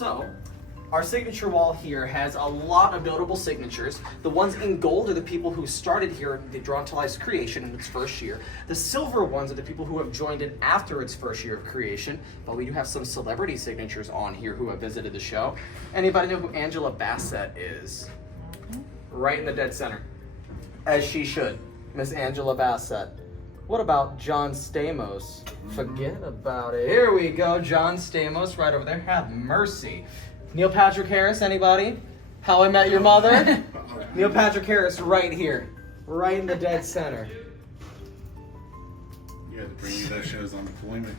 So, our signature wall here has a lot of notable signatures. The ones in gold are the people who started here, the Drawn to Life's creation in its first year. The silver ones are the people who have joined in after its first year of creation. But we do have some celebrity signatures on here who have visited the show. Anybody know who Angela Bassett is? Right in the dead center. As she should. Miss Angela Bassett. What about John Stamos? Forget about it. Here we go, John Stamos right over there. Have mercy. Neil Patrick Harris, anybody? How I Met Your Mother? Neil Patrick Harris right here. Right in the dead center. You had to bring me those shows on deployment.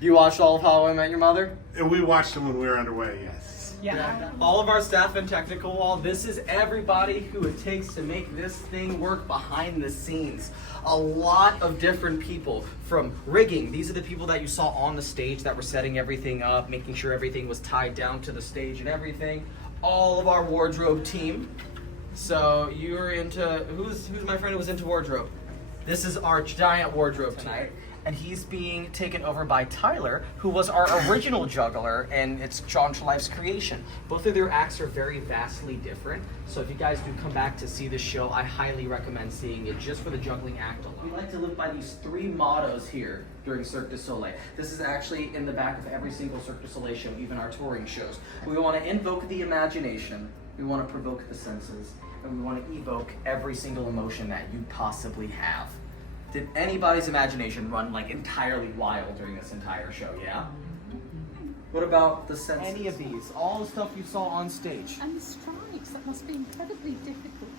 You watched all of How I Met Your Mother? And we watched them when we were underway, yes. Yeah. All of our staff and technical wall, this is everybody who it takes to make this thing work behind the scenes. A lot of different people from rigging. These are the people that you saw on the stage that were setting everything up, making sure everything was tied down to the stage and everything. All of our wardrobe team. So you're into, who's my friend who was into wardrobe? This is our giant wardrobe tonight. And he's being taken over by Tyler, who was our original juggler, and it's Drawn to Life's creation. Both of their acts are very vastly different, so if you guys do come back to see this show, I highly recommend seeing it just for the juggling act alone. We like to live by these 3 mottos here during Cirque du Soleil. This is actually in the back of every single Cirque du Soleil show, even our touring shows. We want to invoke the imagination, we want to provoke the senses, and we want to evoke every single emotion that you possibly have. Did anybody's imagination run like entirely wild during this entire show? Yeah. What about the senses? Any of these? All the stuff you saw on stage. And the strikes, that must be incredibly difficult.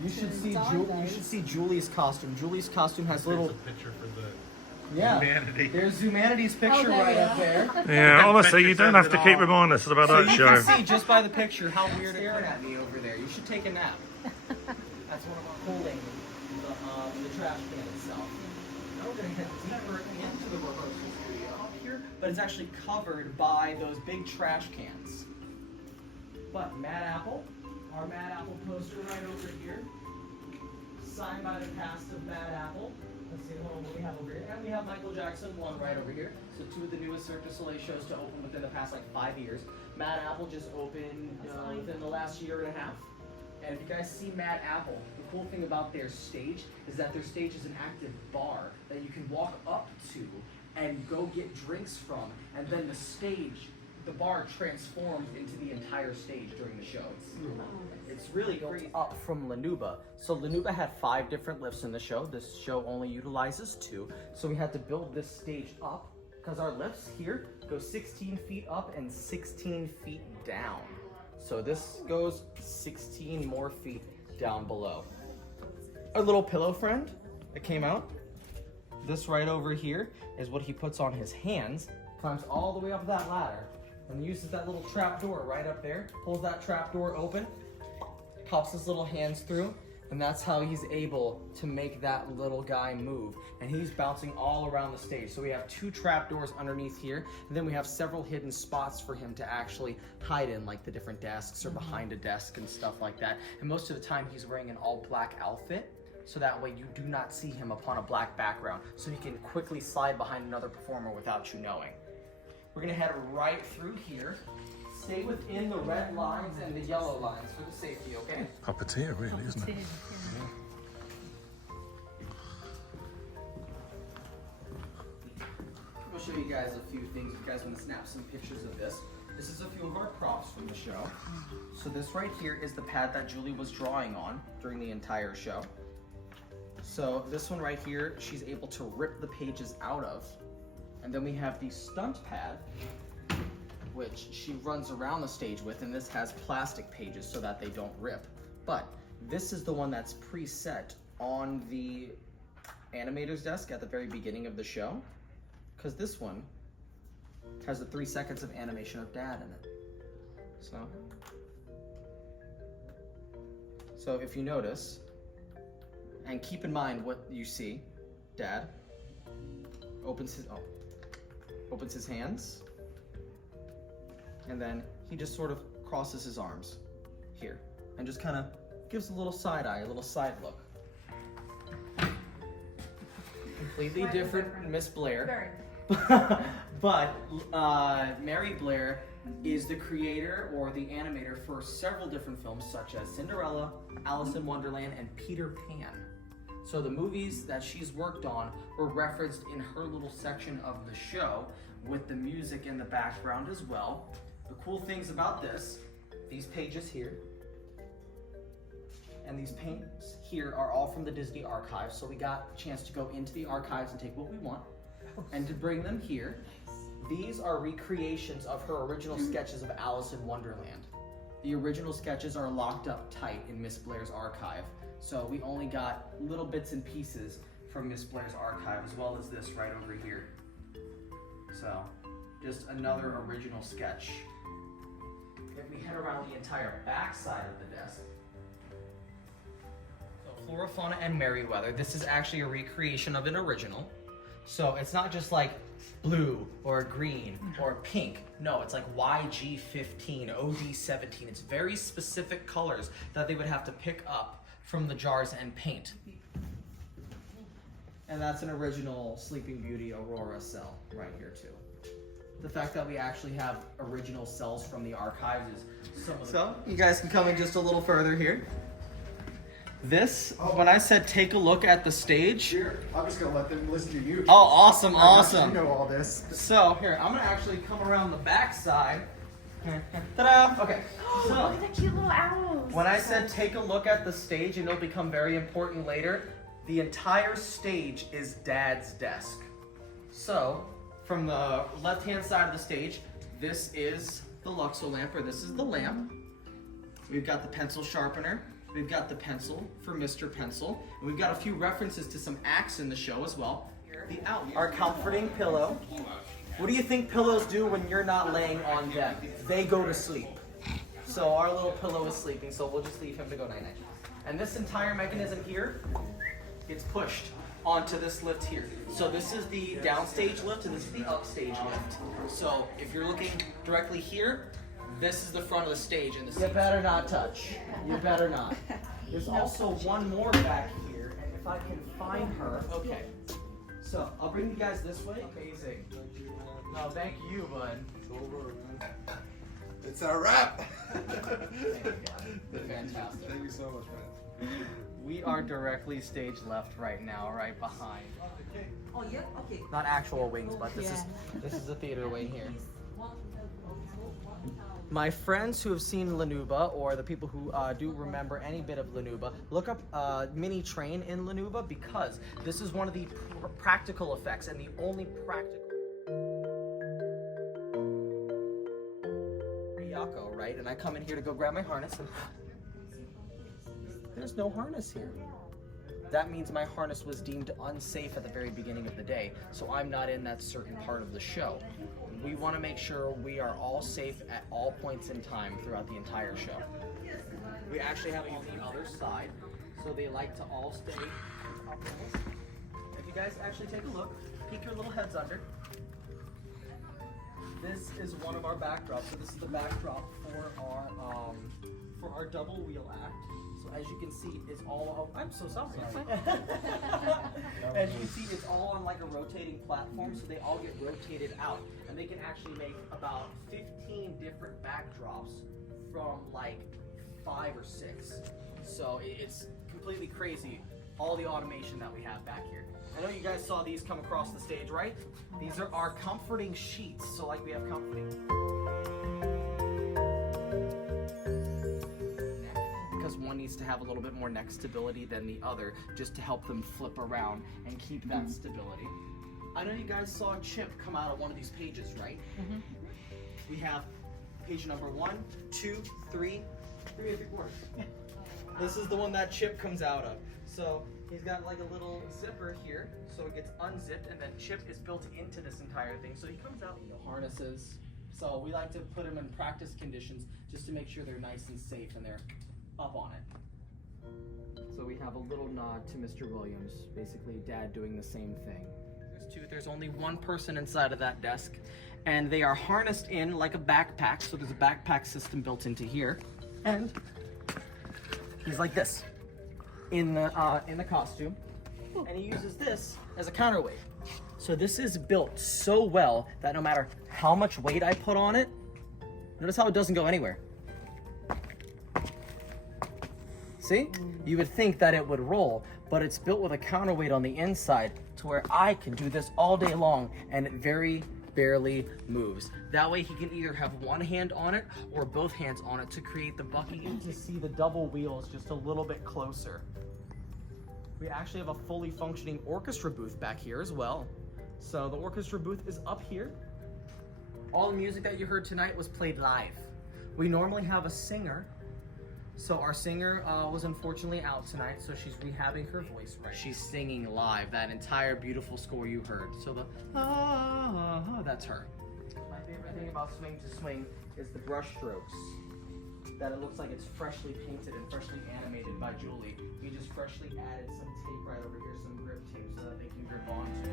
You should see those. You should see Julie's costume. Julie's costume has little. There's a picture for the Humanity. There's Humanity's picture right up there. Yeah, honestly, you don't have to keep reminding us about that You show. can see just by the picture how weird staring at me over there. You should take a nap. That's one of our holding the trash can itself. Now we're gonna head deeper into the rehearsal studio up here, but it's actually covered by those big trash cans. But Mad Apple, our Mad Apple poster right over here, signed by the cast of Mad Apple. Let's see what we have over here. And we have Michael Jackson, one right over here. So 2 of the newest Cirque du Soleil shows to open within the past like 5 years. Mad Apple just opened within the last year and a half. And if you guys see Mad Apple, the cool thing about their stage is that their stage is an active bar that you can walk up to and go get drinks from, and then the bar transforms into the entire stage during the show. It's really great. Up from Lanuba. So Lanuba had 5 different lifts in the show. This show only utilizes 2. So we had to build this stage up because our lifts here go 16 feet up and 16 feet down. So this goes 16 more feet down below. Our little pillow friend that came out. This right over here is what he puts on his hands, climbs all the way up that ladder, and uses that little trap door right up there, pulls that trap door open, pops his little hands through, and that's how he's able to make that little guy move. And he's bouncing all around the stage. So we have 2 trap doors underneath here, and then we have several hidden spots for him to actually hide in, like the different desks or behind a desk and stuff like that. And most of the time he's wearing an all black outfit, so that way you do not see him upon a black background, so he can quickly slide behind another performer without you knowing. We're gonna head right through here. Stay within the red lines and the yellow lines for the safety, okay? Puppeteer, really, isn't it? I'll show you guys a few things. If you guys want to snap some pictures of this. This is a few of our props from the show. So this right here is the pad that Julie was drawing on during the entire show. So this one right here, she's able to rip the pages out of. And then we have the stunt pad, which she runs around the stage with, and this has plastic pages so that they don't rip. But this is the one that's preset on the animator's desk at the very beginning of the show, because this one has the 3 seconds of animation of Dad in it. So if you notice, and keep in mind what you see, Dad opens his hands, and then he just sort of crosses his arms here and just kind of gives a little side eye, a little side look. Completely different Miss Blair. But Mary Blair is the creator or the animator for several different films such as Cinderella, Alice in Wonderland, and Peter Pan. So the movies that she's worked on were referenced in her little section of the show with the music in the background as well. The cool things about this, these pages here, and these paintings here are all from the Disney archives. So we got a chance to go into the archives and take what we want and to bring them here. These are recreations of her original sketches of Alice in Wonderland. The original sketches are locked up tight in Miss Blair's archive. So we only got little bits and pieces from Miss Blair's archive, as well as this right over here. So just another original sketch. If we head around the entire back side of the desk, Flora, Fauna, and Merryweather. This is actually a recreation of an original. So it's not just like blue or green or pink. No, it's like YG15, OD17. It's very specific colors that they would have to pick up from the jars and paint. And that's an original Sleeping Beauty Aurora cell right here too. The fact that we actually have original cells from the archives is some of the... So, you guys can come in just a little further here. This, when I said take a look at the stage. Here, I'm just gonna let them listen to you. Oh, awesome, awesome. You know all this. So, here, I'm gonna actually come around the back side. Ta-da! Okay, so, Look at the cute little owls. when I said take a look at the stage, and it'll become very important later, the entire stage is Dad's desk. So, from the left-hand side of the stage, this is the Luxo lamp, or this is the lamp. We've got the pencil sharpener. We've got the pencil for Mr. Pencil. And we've got a few references to some acts in the show as well. Our comforting pillow. What do you think pillows do when you're not laying on them? They go to sleep. So our little pillow is sleeping, so we'll just leave him to go night-night. And this entire mechanism here gets pushed onto this lift here. So this is the downstage lift and this is the upstage lift. So if you're looking directly here, this is the front of the stage and you better not touch. You better not. There's also one more back here, and if I can find her. Okay. So I'll bring you guys this way. Amazing. No, thank you, bud. It's a wrap. Fantastic. Thank you so much, man. We are directly stage left right now, right behind. Oh yeah, okay. Not actual wings, but this is a theater wing here. My friends who have seen Lanuba, or the people who do remember any bit of Lanuba, look up Mini Train in Lanuba because this is one of the practical effects and the only practical. Yako, right? And I come in here to go grab my harness and there's no harness here. That means my harness was deemed unsafe at the very beginning of the day, so I'm not in that certain part of the show. We want to make sure we are all safe at all points in time throughout the entire show. We actually have it on the other side, so they like to all stay upwards. If you guys actually take a look, peek your little heads under. This is one of our backdrops. So this is the backdrop for our double wheel act. So as you can see, it's all. I'm so sorry. As you can see, it's all on like a rotating platform, so they all get rotated out, and they can actually make about 15 different backdrops from like 5 or 6. So it's completely crazy. All the automation that we have back here. I know you guys saw these come across the stage, right? These are our comforting sheets. So like we have comforting. Because one needs to have a little bit more neck stability than the other, just to help them flip around and keep that stability. I know you guys saw Chip come out of one of these pages, right? Mm-hmm. We have page number 1, 2, 3, 3 and 3/4. This is the one that Chip comes out of. So he's got like a little zipper here, so it gets unzipped, and then Chip is built into this entire thing. So he comes out, harnesses. So we like to put him in practice conditions just to make sure they're nice and safe and they're up on it. So we have a little nod to Mr. Williams, basically Dad doing the same thing. There's only one person inside of that desk, and they are harnessed in like a backpack. So there's a backpack system built into here, and he's like this in the costume, and he uses this as a counterweight. So this is built so well that no matter how much weight I put on it, notice how it doesn't go anywhere. See? You would think that it would roll, but it's built with a counterweight on the inside to where I can do this all day long and it very barely moves. That way he can either have one hand on it or both hands on it to create the bucking and to see the double wheels just a little bit closer. We actually have a fully functioning orchestra booth back here as well. So the orchestra booth is up here. All the music that you heard tonight was played live. We normally have a singer. So our singer was unfortunately out tonight, so she's rehabbing her voice right. She's singing live that entire beautiful score you heard. So the that's her. My favorite thing about Swing to Swing is the brush strokes. That it looks like it's freshly painted and freshly animated by Julie. We just freshly added some tape right over here, some grip tape, so that they can grip onto it.